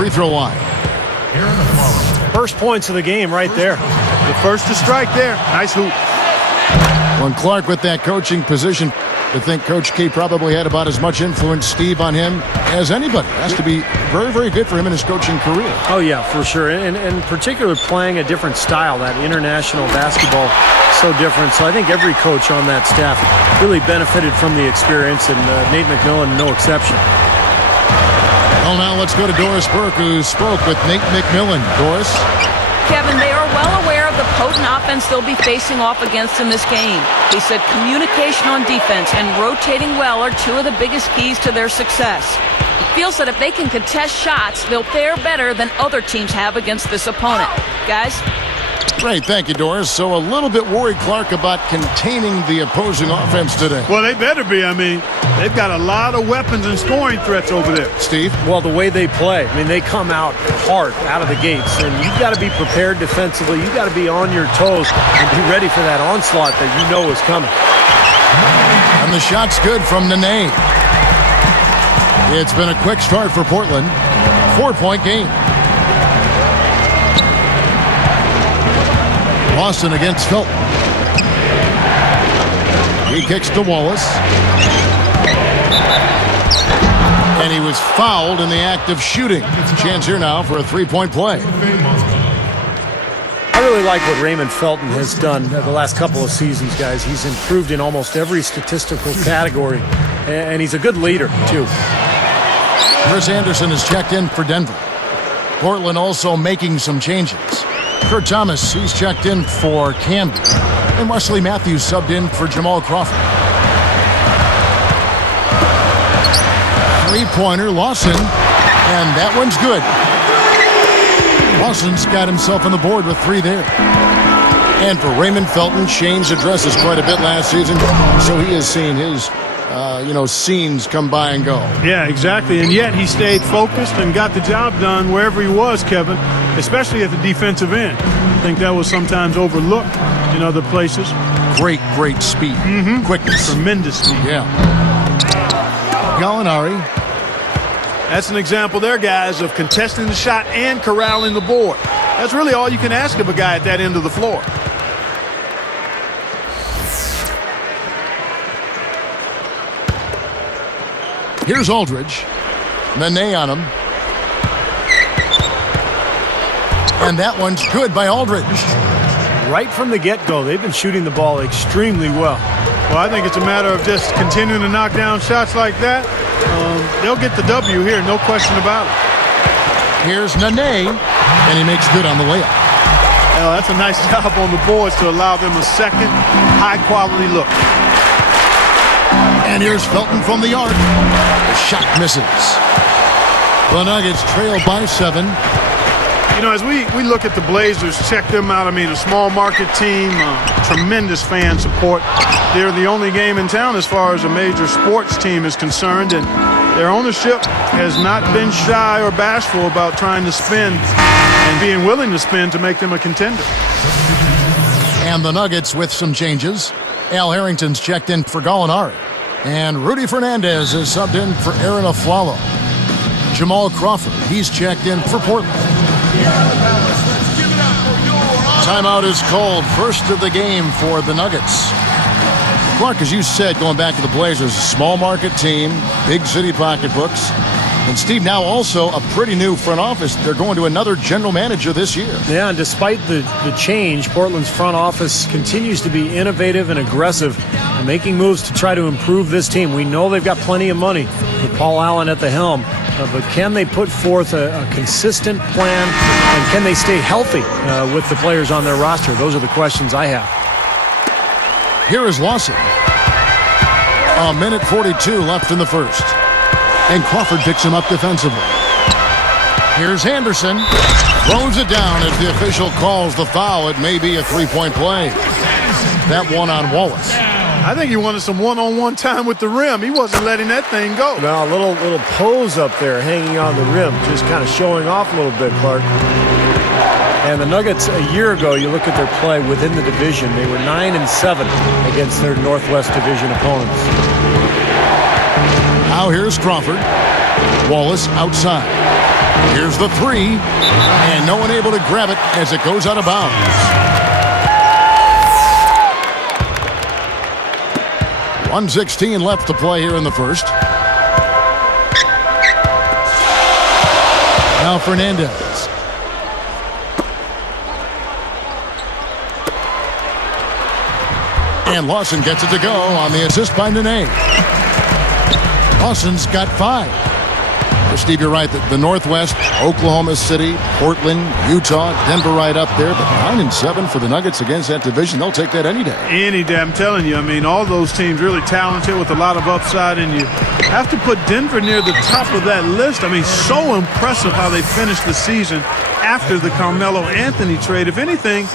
free throw line. First points of the game right there. The first to strike there. Nice hoop. When Clark with that coaching position, I think Coach K probably had about as much influence, Steve, on him as anybody. Has to be very, very good for him in his coaching career. Oh, yeah, for sure. And particularly playing a different style, that international basketball, so different. So I think every coach on that staff really benefited from the experience, and Nate McMillan, no exception. Well, now let's go to Doris Burke, who spoke with Nate McMillan. Doris? Kevin, they are well aware of the potent offense they'll be facing off against in this game. He said communication on defense and rotating well are two of the biggest keys to their success. He feels that if they can contest shots, they'll fare better than other teams have against this opponent. Guys? Great, thank you, Doris. So a little bit worried, Clark, about containing the opposing offense today. Well, they better be. I mean, they've got a lot of weapons and scoring threats over there. Steve? Well, the way they play, I mean, they come out hard out of the gates, and you've got to be prepared defensively. You've got to be on your toes and be ready for that onslaught that you know is coming. And the shot's good from Nene. It's been a quick start for Portland. 4-point game. Lawson against Felton. He kicks to Wallace. And he was fouled in the act of shooting. Chance here now for a three-point play. I really like what Raymond Felton has done the last couple of seasons, guys. He's improved in almost every statistical category, and he's a good leader, too. Chris Anderson is checked in for Denver. Portland also making some changes. Kurt Thomas, he's checked in for Canby. And Wesley Matthews subbed in for Jamal Crawford. Three-pointer, Lawson. And that one's good. Lawson's got himself on the board with three there. And for Raymond Felton, Shane's addressed us quite a bit last season. So he has seen his scenes come by and go. Yeah, exactly. And yet he stayed focused and got the job done wherever he was, Kevin, especially at the defensive end. I think that was sometimes overlooked in other places. Great speed. Quickness. Tremendous speed. Yeah. Gallinari. That's an example there, guys, of contesting the shot and corralling the board. That's really all you can ask of a guy at that end of the floor. Here's Aldridge. Nene on him. And that one's good by Aldridge. Right from the get-go, they've been shooting the ball extremely well. Well, I think it's a matter of just continuing to knock down shots like that. They'll get the W here, no question about it. Here's Nene, and he makes good on the layup. Well, that's a nice job on the boards to allow them a second high-quality look. And here's Felton from the arc. The shot misses. The Nuggets trail by 7. You know, as we look at the Blazers, check them out. I mean, a small market team, tremendous fan support. They're the only game in town as far as a major sports team is concerned, and their ownership has not been shy or bashful about trying to spend and being willing to spend to make them a contender. And the Nuggets with some changes. Al Harrington's checked in for Gallinari. And Rudy Fernandez is subbed in for Aaron Aflalo. Jamal Crawford, he's checked in for Portland. Timeout is called, first of the game for the Nuggets. Clark, as you said, going back to the Blazers, a small market team, big city pocketbooks. And Steve, now also a pretty new front office. They're going to another general manager this year. Yeah, and despite the change, Portland's front office continues to be innovative and aggressive, making moves to try to improve this team. We know they've got plenty of money with Paul Allen at the helm, but can they put forth a consistent plan, and can they stay healthy with the players on their roster? Those are the questions I have. Here is Lawson. A minute 42 left in the first. And Crawford picks him up defensively. Here's Anderson. Throws it down as the official calls the foul. It may be a three-point play. That one on Wallace. I think he wanted some one-on-one time with the rim. He wasn't letting that thing go. Now, a little pose up there hanging on the rim, just kind of showing off a little bit, Clark. And the Nuggets, a year ago, you look at their play within the division, they were 9-7 against their Northwest Division opponents. Now here's Crawford. Wallace outside. Here's the three, and no one able to grab it as it goes out of bounds. .116 left to play here in the first. Now Fernandez. And Lawson gets it to go on the assist by Nene. Lawson's got 5. Steve, you're right. The Northwest, Oklahoma City, Portland, Utah, Denver right up there. But 9-7 for the Nuggets against that division. They'll take that any day. Any day, I'm telling you. I mean, all those teams really talented with a lot of upside, and you have to put Denver near the top of that list. I mean, so impressive how they finished the season after the Carmelo Anthony trade. If anything,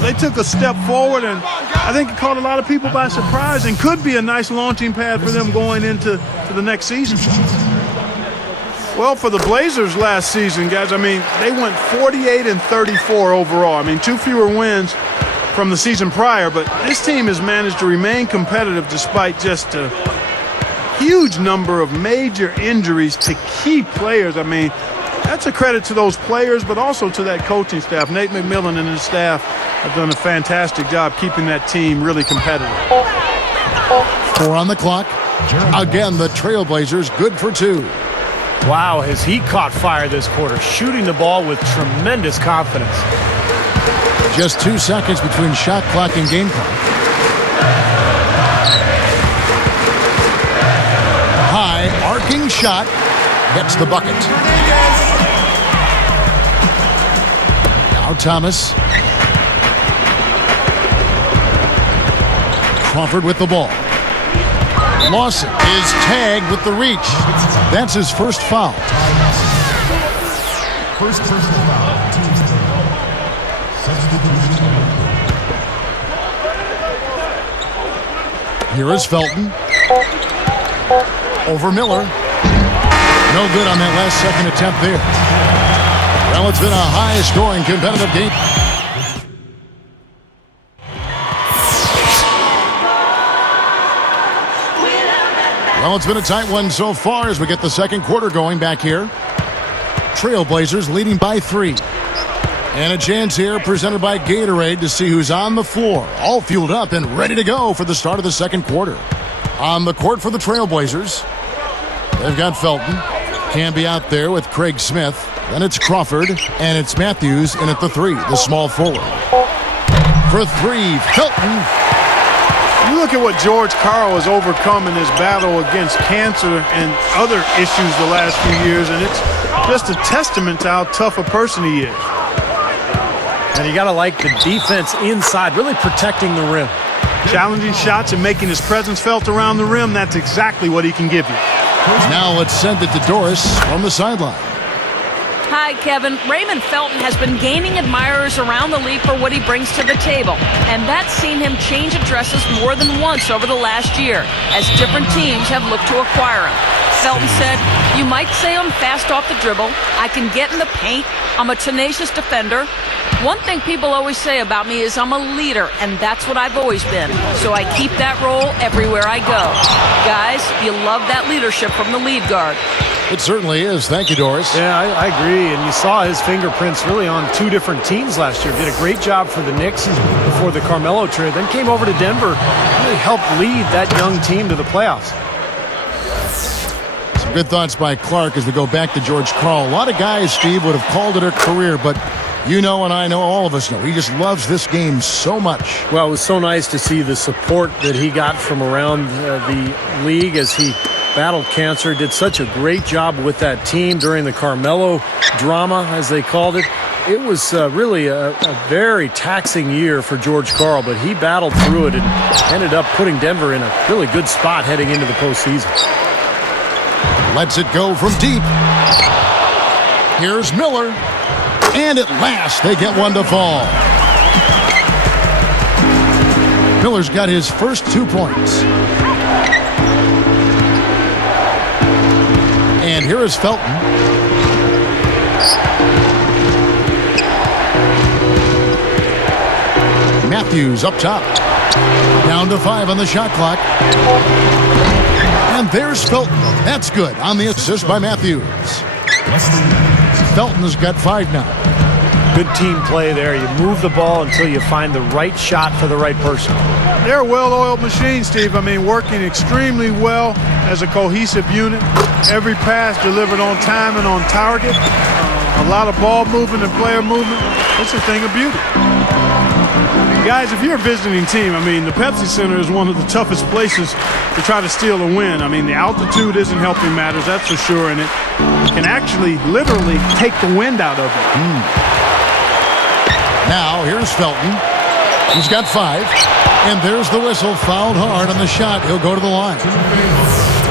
they took a step forward, and I think it caught a lot of people by surprise and could be a nice launching pad for them going into the next season. Well, for the Blazers last season, guys, I mean, they went 48-34 overall. I mean, 2 fewer wins from the season prior, but this team has managed to remain competitive despite just a huge number of major injuries to key players. I mean, that's a credit to those players, but also to that coaching staff. Nate McMillan and his staff have done a fantastic job keeping that team really competitive. 4 on the clock. Again, the Trailblazers good for 2. Wow, has he caught fire this quarter, shooting the ball with tremendous confidence. Just 2 seconds between shot clock and game clock. High, arcing shot. Gets the bucket. Now Thomas. Crawford with the ball. Lawson is tagged with the reach. That's his first foul. First personal foul. Here is Felton. Over Miller. No good on that last second attempt there. Well, it's been a high-scoring competitive game. Well, it's been a tight one so far as we get the second quarter going back here. Trailblazers leading by 3. And a chance here presented by Gatorade to see who's on the floor. All fueled up and ready to go for the start of the second quarter. On the court for the Trailblazers, they've got Felton. Camby out there with Craig Smith. Then it's Crawford, and it's Matthews in at the 3, the small forward. For 3, Felton. You look at what George Karl has overcome in his battle against cancer and other issues the last few years, and it's just a testament to how tough a person he is. And you got to like the defense inside, really protecting the rim. Challenging shots and making his presence felt around the rim, that's exactly what he can give you. Now let's send it to Doris from the sideline. Hi, Kevin. Raymond Felton has been gaining admirers around the league for what he brings to the table, and that's seen him change addresses more than once over the last year, as different teams have looked to acquire him. Felton said, "You might say I'm fast off the dribble. I can get in the paint. I'm a tenacious defender. One thing people always say about me is I'm a leader, and that's what I've always been. So I keep that role everywhere I go." Guys, you love that leadership from the lead guard. It certainly is. Thank you, Doris. Yeah, I agree. And you saw his fingerprints really on 2 different teams last year. Did a great job for the Knicks before the Carmelo trade. Then came over to Denver, really helped lead that young team to the playoffs. Some good thoughts by Clark as we go back to George Karl. A lot of guys, Steve, would have called it a career, but you know and I know, all of us know, he just loves this game so much. Well, it was so nice to see the support that he got from around the league as he battled cancer. Did such a great job with that team during the Carmelo drama, as they called it. It was really a very taxing year for George Karl, but he battled through it and ended up putting Denver in a really good spot heading into the postseason. Lets it go from deep. Here's Miller. And at last, they get one to fall. Miller's got his first 2 points. And here is Felton. Matthews up top. Down to 5 on the shot clock. And there's Felton. That's good on the assist by Matthews. Felton's got 5 now. Good team play there. You move the ball until you find the right shot for the right person. They're a well-oiled machine, Steve. I mean, working extremely well as a cohesive unit. Every pass delivered on time and on target. A lot of ball movement and player movement. It's a thing of beauty. Guys, if you're a visiting team, I mean, the Pepsi Center is one of the toughest places to try to steal a win. I mean, the altitude isn't helping matters, that's for sure, and it can actually literally take the wind out of you. Now, here's Felton. He's got 5. And there's the whistle. Fouled hard on the shot. He'll go to the line.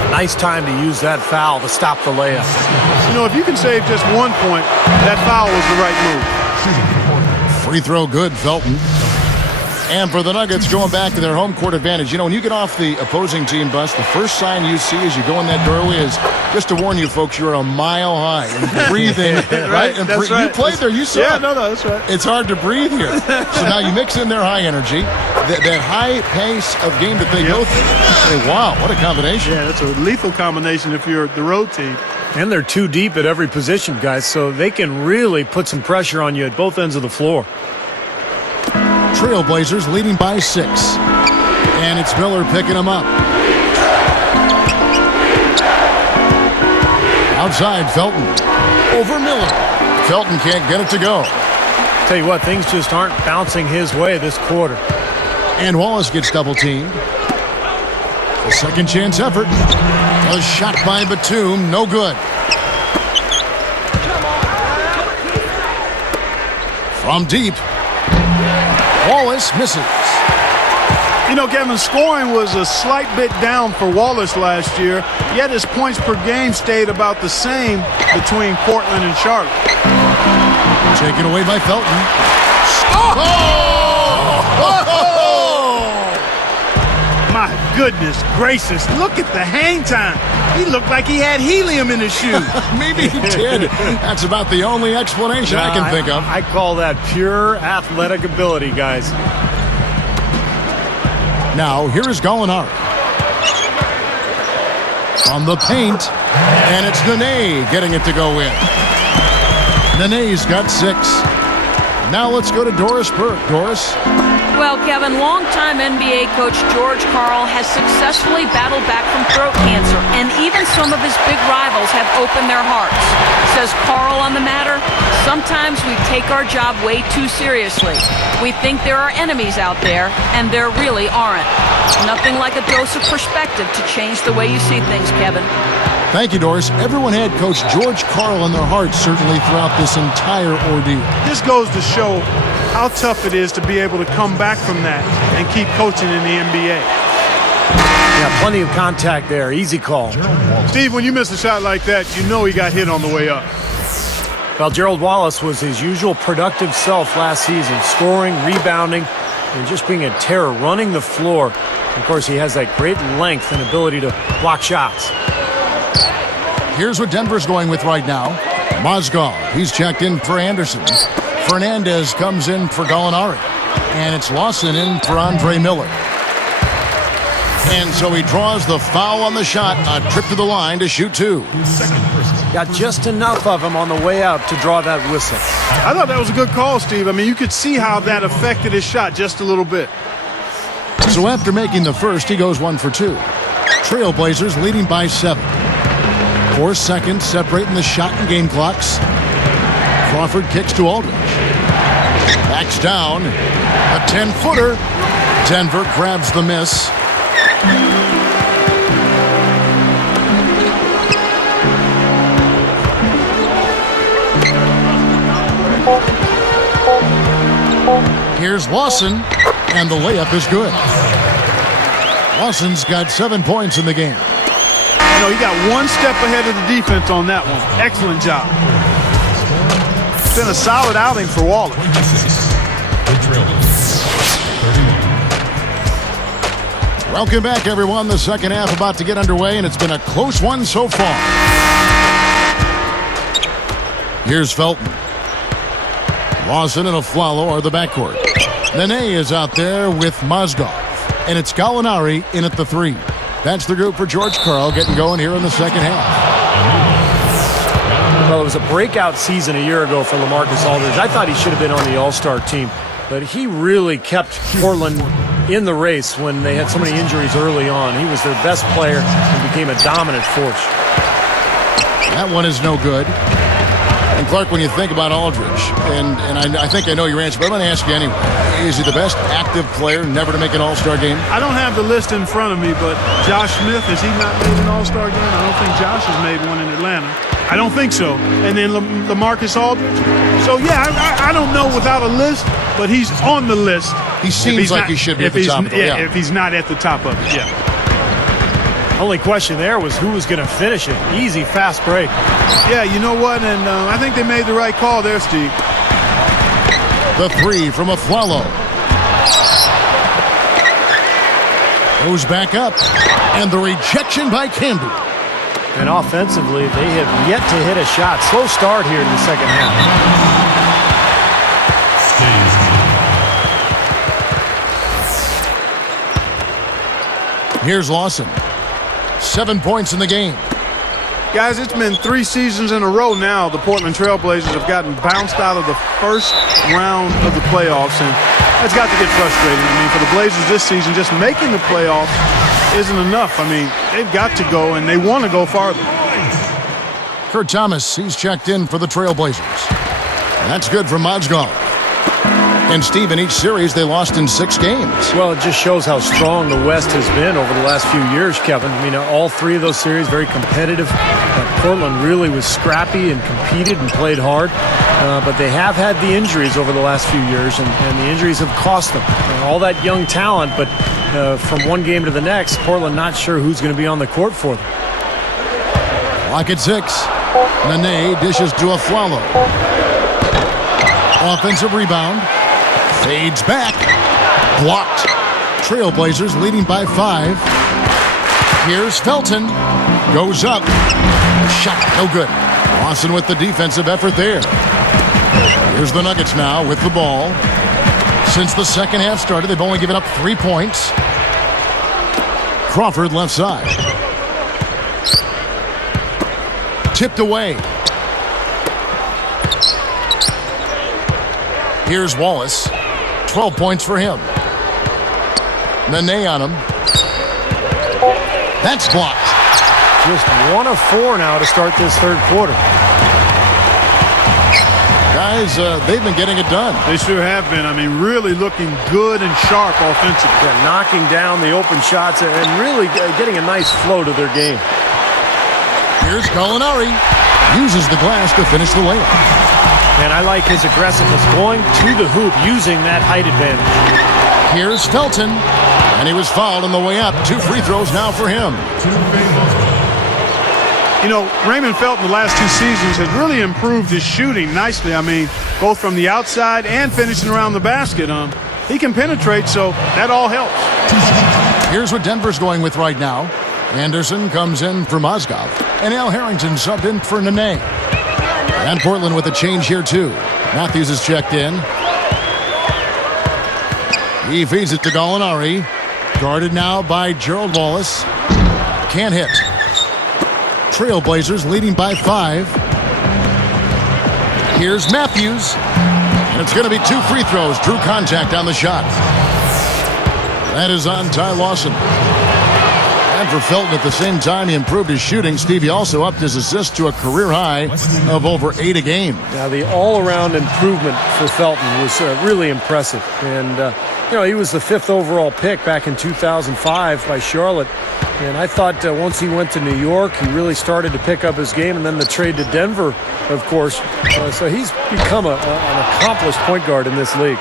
Nice time to use that foul to stop the layup. You know, if you can save just 1 point, that foul was the right move. Free throw good, Felton. And for the Nuggets, going back to their home court advantage. You know, when you get off the opposing team bus, the first sign you see as you go in that doorway is, just to warn you folks, you're a mile high and breathing, right? And that's right. You played there, you saw Yeah, it. no, that's right. It's hard to breathe here. So now you mix in their high energy, that high pace of game that they go through. Hey, wow, what a combination. Yeah, that's a lethal combination if you're the road team. And they're too deep at every position, guys, so they can really put some pressure on you at both ends of the floor. Trailblazers leading by 6. And it's Miller picking them up. Outside, Felton. Over Miller. Felton can't get it to go. Tell you what, things just aren't bouncing his way this quarter. And Wallace gets double-teamed. A second chance effort. A shot by Batum, no good. From deep. Wallace misses. You know, Kevin, scoring was a slight bit down for Wallace last year, yet his points per game stayed about the same between Portland and Charlotte. Taken away by Felton. My goodness gracious, look at the hang time. He looked like he had helium in his shoes. Maybe he did. That's about the only explanation I can think of. I call that pure athletic ability, guys. Now, here is Gallinari. From the paint, and it's Nene getting it to go in. Nene's got 6. Now let's go to Doris Burke. Doris? Well, Kevin, longtime NBA coach George Karl has successfully battled back from throat cancer, and even some of his big rivals have opened their hearts. Says Karl on the matter, sometimes we take our job way too seriously. We think there are enemies out there, and there really aren't. Nothing like a dose of perspective to change the way you see things, Kevin. Thank you, Doris. Everyone had Coach George Karl in their hearts, certainly, throughout this entire ordeal. This goes to show how tough it is to be able to come back from that and keep coaching in the NBA. Yeah, plenty of contact there. Easy call. Steve, when you miss a shot like that, you know he got hit on the way up. Well, Gerald Wallace was his usual productive self last season, scoring, rebounding, and just being a terror, running the floor. Of course, he has that great length and ability to block shots. Here's what Denver's going with right now. Mozgov, he's checked in for Anderson. Fernandez comes in for Gallinari. And it's Lawson in for Andre Miller. And so he draws the foul on the shot. A trip to the line to shoot 2. Got just enough of him on the way out to draw that whistle. I thought that was a good call, Steve. I mean, you could see how that affected his shot just a little bit. So after making the first, he goes 1 for 2. Trailblazers leading by 7. 4 seconds separating the shot and game clocks. Crawford kicks to Aldridge. Backs down. A 10-footer. Denver grabs the miss. Here's Lawson, and the layup is good. Lawson's got 7 points in the game. You know, he got one step ahead of the defense on that one. Excellent job. It's been a solid outing for Wallace. Welcome back, everyone. The second half about to get underway, and it's been a close one so far. Here's Felton. Lawson and Afflalo are the backcourt. Nene is out there with Mozgov, and it's Gallinari in at the 3. That's the group for George Karl getting going here in the second half. Well, it was a breakout season a year ago for LaMarcus Aldridge. I thought he should have been on the All-Star team, but he really kept Portland in the race when they had so many injuries early on. He was their best player and became a dominant force. That one is no good. And Clark, when you think about Aldridge, and I think I know your answer, but I'm going to ask you anyway. Is he the best active player never to make an All-Star game? I don't have the list in front of me, but Josh Smith, has he not made an All-Star game? I don't think Josh has made one in Atlanta. I don't think so. And then LaMarcus Aldridge. So, yeah, I don't know without a list, but he's on the list. He seems like he should be at the top of it. Yeah, if he's not at the top of it, yeah. Only question there was who was going to finish it. Easy, fast break. Yeah, you know what? And I think they made the right call there, Steve. The three from Afflalo. Goes back up. And the rejection by Camby. And offensively, they have yet to hit a shot. Slow start here in the second half. Here's Lawson. 7 points in the game. Guys, it's been 3 seasons in a row now. The Portland Trail Blazers have gotten bounced out of the first round of the playoffs, and that's got to get frustrating. I mean, for the Blazers this season, just making the playoffs isn't enough. I mean, they've got to go, and they want to go farther. Kurt Thomas, he's checked in for the Trail Blazers. That's good for Mozgov. And Steve, in each series, they lost in 6 games. Well, it just shows how strong the West has been over the last few years, Kevin. I mean, all 3 of those series, very competitive. Portland really was scrappy and competed and played hard. But they have had the injuries over the last few years, and the injuries have cost them. All that young talent, but from one game to the next, Portland not sure who's going to be on the court for them. Clock at 6. Nene dishes to Afflalo. Offensive rebound. Fades back. Blocked. Trailblazers leading by 5. Here's Felton. Goes up. Shot no good. Lawson with the defensive effort there. Here's the Nuggets now with the ball. Since the second half started, they've only given up 3 points. Crawford left side. Tipped away. Here's Wallace. 12 points for him. Nene on him. That's blocked. Just 1 of 4 now to start this third quarter. Guys, they've been getting it done. They sure have been. I mean, really looking good and sharp offensively. Yeah, knocking down the open shots and really getting a nice flow to their game. Here's Gallinari. Uses the glass to finish the layup. And I like his aggressiveness going to the hoop using that height advantage. Here's Felton. And he was fouled on the way up. 2 free throws now for him. You know, Raymond Felton the last 2 seasons has really improved his shooting nicely. I mean, both from the outside and finishing around the basket. He can penetrate, so that all helps. Here's what Denver's going with right now. Anderson comes in for Mozgov. And Al Harrington subbed in for Nene. And Portland with a change here, too. Matthews is checked in. He feeds it to Gallinari. Guarded now by Gerald Wallace. Can't hit. Trailblazers leading by 5. Here's Matthews. And it's going to be 2 free throws. Drew contact on the shot. That is on Ty Lawson. And for Felton, at the same time, he improved his shooting. Stevie also upped his assists to a career high of over 8 a game. Now, the all-around improvement for Felton was really impressive. And, you know, he was the 5th overall pick back in 2005 by Charlotte. And I thought once he went to New York, he really started to pick up his game. And then the trade to Denver, of course. So he's become an accomplished point guard in this league.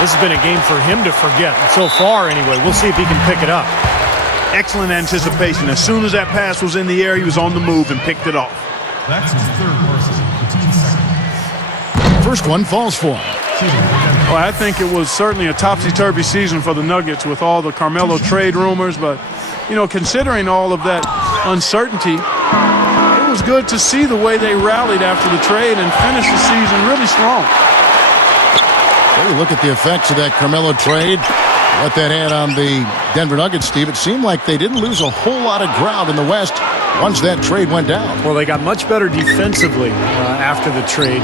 This has been a game for him to forget. So far, anyway. We'll see if he can pick it up. Excellent anticipation. As soon as that pass was in the air, he was on the move and picked it off. That's his 3rd versus 15 seconds. First one falls for him. Well, I think it was certainly a topsy-turvy season for the Nuggets with all the Carmelo trade rumors. But, you know, considering all of that uncertainty, it was good to see the way they rallied after the trade and finished the season really strong. Hey, look at the effects of that Carmelo trade. What that had on the Denver Nuggets, Steve. It seemed like they didn't lose a whole lot of ground in the West. once that trade went down. Well, they got much better defensively after the trade,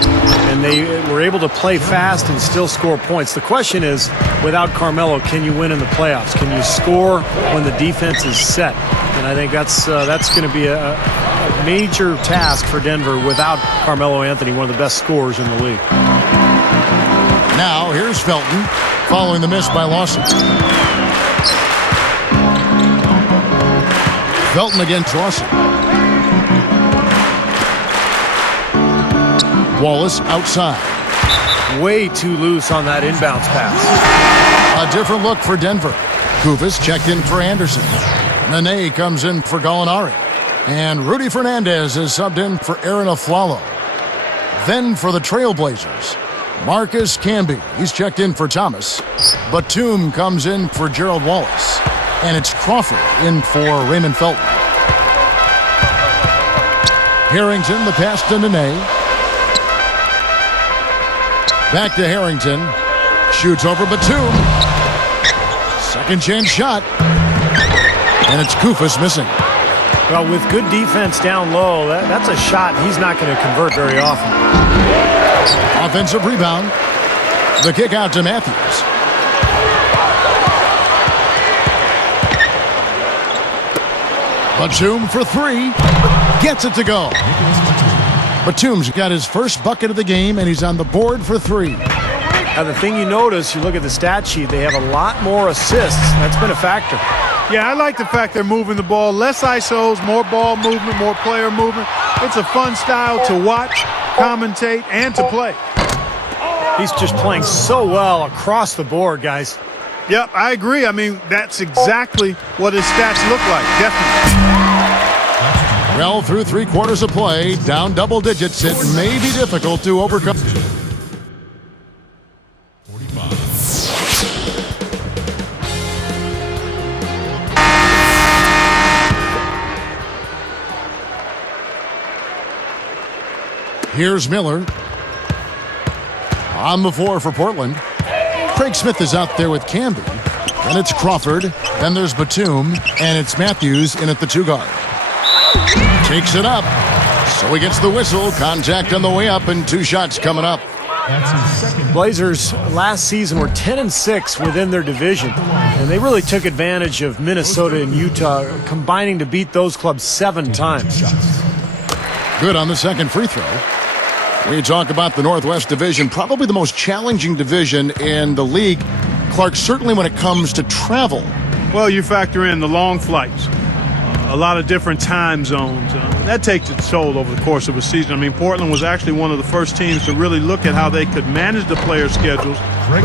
and they were able to play fast and still score points. The question is, without Carmelo, can you win in the playoffs? Can you score when the defense is set? And I think that's going to be a major task for Denver without Carmelo Anthony, one of the best scorers in the league. Now, here's Felton following the miss by Lawson. Felton against Lawson. Wallace outside. Way too loose on that inbounds pass. A different look for Denver. Kufis checked in for Anderson. Nene comes in for Gallinari. And Rudy Fernandez is subbed in for Aaron Aflalo. Then for the Trailblazers, Marcus Camby. He's checked in for Thomas. Batum comes in for Gerald Wallace. And it's Crawford in for Raymond Felton. Harrington, the pass to Nene. Back to Harrington. Shoots over Batum. Second chance shot. And it's Kufis missing. Well, with good defense down low, that's a shot he's not going to convert very often. Offensive rebound. The kick out to Matthews. Batum for three. Gets it to go. Batum's got his first bucket of the game, and he's on the board for three. Now, the thing you notice, you look at the stat sheet, they have a lot more assists. That's been a factor. Yeah, I like the fact they're moving the ball. Less ISOs, more ball movement, more player movement. It's a fun style to watch, commentate, and to play. He's just playing so well across the board, guys. Yep, I agree. I mean, that's exactly what his stats look like, definitely. Well, through 3 quarters of play, down double digits, it may be difficult to overcome. Here's Miller. On the floor for Portland. Craig Smith is out there with Camby. Then it's Crawford. Then there's Batum. And it's Matthews in at the 2 guard. Takes it up. So he gets the whistle. Contact on the way up and 2 shots coming up. Blazers last season were 10-6 within their division, and they really took advantage of Minnesota and Utah combining to beat those clubs 7 times. Good on the second free throw. We talk about the Northwest Division, probably the most challenging division in the league. Clark, certainly when it comes to travel. Well, you factor in the long flights, a lot of different time zones. That takes its toll over the course of a season. I mean, Portland was actually one of the first teams to really look at how they could manage the player schedules,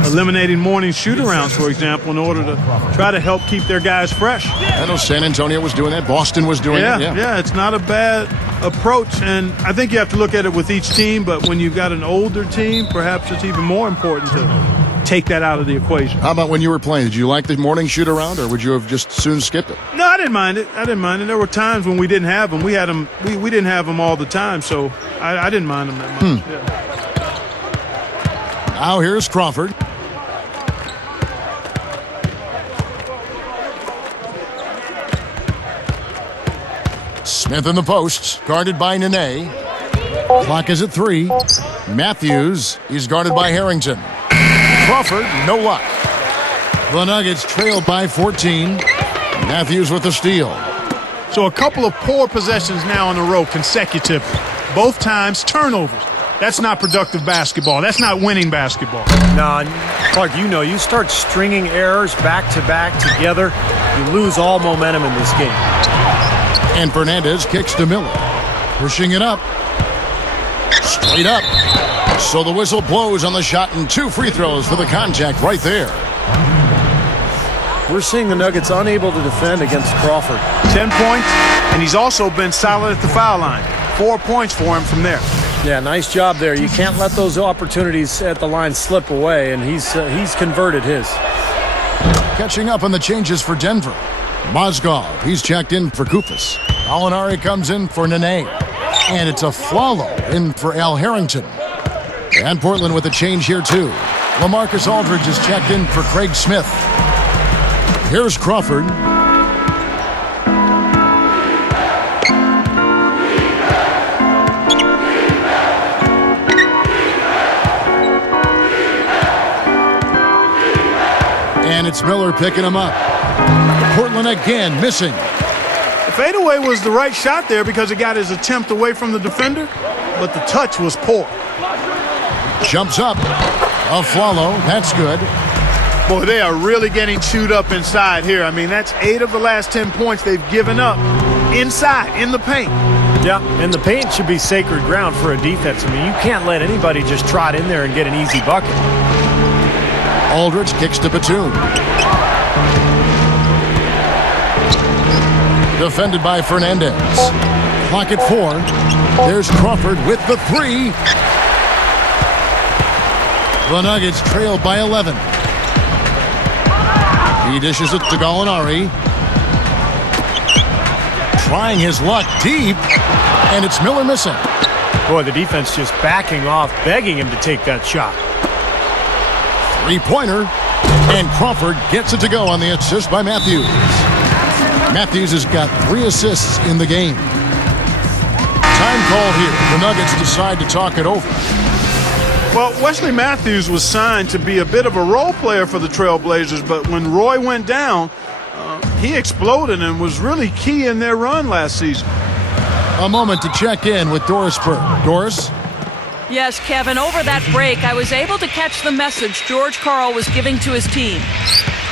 eliminating morning shoot-arounds, for example, in order to try to help keep their guys fresh. I know San Antonio was doing that. Boston was doing it. Yeah, it's not a bad approach, and I think you have to look at it with each team, but when you've got an older team, perhaps it's even more important to take that out of the equation. How about when you were playing? Did you like the morning shoot-around, or would you have just soon skipped it? No, I didn't mind it. There were times when we didn't have them. We had them. We didn't have them all the time, so I didn't mind them that much. Yeah. Now here's Crawford. Smith in the post, guarded by Nene. Clock is at 3. Matthews, he's guarded by Harrington. Crawford, no luck. The Nuggets trail by 14. Matthews with the steal. So a couple of poor possessions now in a row consecutively. Both times turnovers. That's not productive basketball. That's not winning basketball. No, Clark, you start stringing errors back-to-back together, you lose all momentum in this game. And Fernandez kicks to Miller. Pushing it up. Straight up. So the whistle blows on the shot and 2 free throws for the contact right there. We're seeing the Nuggets unable to defend against Crawford. 10 points, and he's also been solid at the foul line. 4 points for him from there. Yeah, nice job there. You can't let those opportunities at the line slip away, and he's converted his. Catching up on the changes for Denver. Mozgov, he's checked in for Kufis. Gallinari comes in for Nene. And it's Aflalo in for Al Harrington. And Portland with a change here, too. LaMarcus Aldridge is checked in for Craig Smith. Here's Crawford. Miller picking him up. Portland again missing. The fadeaway was the right shot there because it got his attempt away from the defender, but the touch was poor. Jumps up. Afflalo, that's good. Boy, they are really getting chewed up inside here. I mean, that's 8 of the last 10 points they've given up inside, in the paint. Yeah, and the paint should be sacred ground for a defense. I mean, you can't let anybody just trot in there and get an easy bucket. Aldridge kicks to Batum. Defended by Fernandez. Clock at 4. There's Crawford with the 3. The Nuggets trail by 11. He dishes it to Gallinari. Trying his luck deep, and it's Miller missing. Boy, the defense just backing off, begging him to take that shot. Three-pointer, and Crawford gets it to go on the assist by Matthews. Matthews has got 3 assists in the game. Time called here. The Nuggets decide to talk it over. Well, Wesley Matthews was signed to be a bit of a role player for the Trailblazers, but when Roy went down, he exploded and was really key in their run last season. A moment to check in with Doris Burke. Doris? Yes, Kevin, over that break, I was able to catch the message George Karl was giving to his team.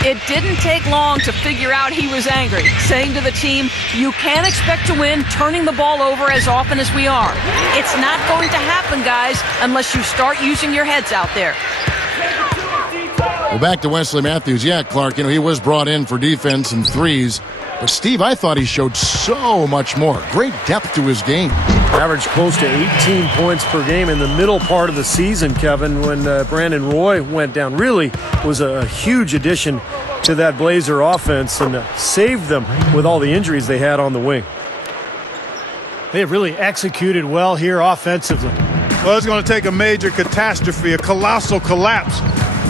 It didn't take long to figure out he was angry, saying to the team, you can't expect to win turning the ball over as often as we are. It's not going to happen, guys, unless you start using your heads out there. Well, back to Wesley Matthews. Yeah, Clark, he was brought in for defense and threes. But, Steve, I thought he showed so much more. Great depth to his game. Averaged close to 18 points per game in the middle part of the season, Kevin, when Brandon Roy went down. Really was a huge addition to that Blazer offense and saved them with all the injuries they had on the wing. They have really executed well here offensively. Well, it's going to take a major catastrophe, a colossal collapse,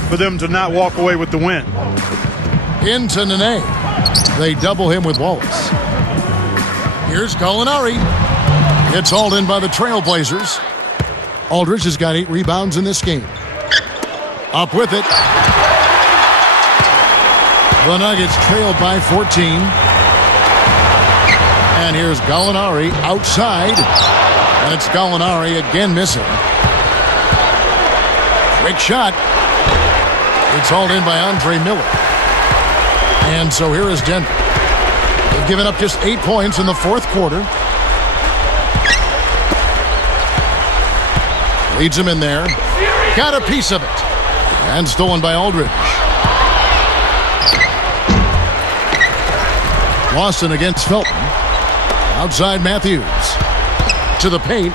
for them to not walk away with the win. Into Nene. They double him with Wallace. Here's Gallinari. It's hauled in by the Trailblazers. Aldridge has got 8 rebounds in this game. Up with it. The Nuggets trailed by 14. And here's Gallinari outside. And it's Gallinari again missing. Quick shot. It's hauled in by Andre Miller. And so here is Denver. They've given up just 8 points in the fourth quarter. Leads him in there. Got a piece of it. And stolen by Aldridge. Lawson against Felton. Outside Matthews. To the paint.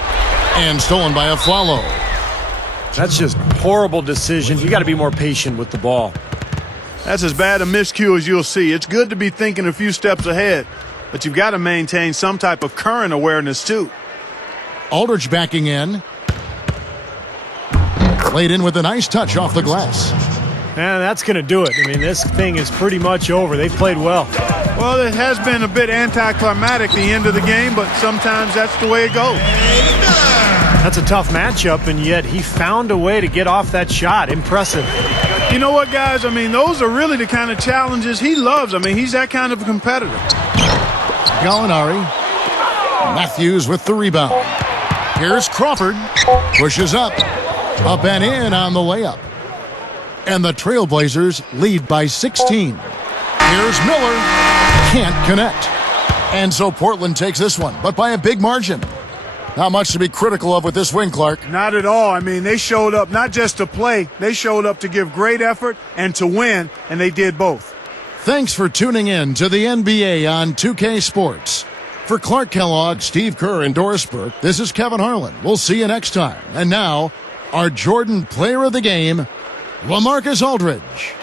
And stolen by Afflalo. That's just horrible decisions. You got to be more patient with the ball. That's as bad a miscue as you'll see. It's good to be thinking a few steps ahead, but you've got to maintain some type of current awareness too. Aldridge backing in. Laid in with a nice touch off the glass. And that's going to do it. I mean, this thing is pretty much over. They've played well. Well, it has been a bit anticlimactic the end of the game, but sometimes that's the way it goes. That's a tough matchup, and yet he found a way to get off that shot. Impressive. You know what, guys? I mean, those are really the kind of challenges he loves. I mean, he's that kind of a competitor. Gallinari. Matthews with the rebound. Here's Crawford. Pushes up. Up and in on the layup. And the Trailblazers lead by 16. Here's Miller. Can't connect. And so Portland takes this one, but by a big margin. Not much to be critical of with this win, Clark. Not at all. I mean, they showed up not just to play. They showed up to give great effort and to win, and they did both. Thanks for tuning in to the NBA on 2K Sports. For Clark Kellogg, Steve Kerr, and Doris Burke, this is Kevin Harlan. We'll see you next time. And now, our Jordan Player of the Game, LaMarcus Aldridge.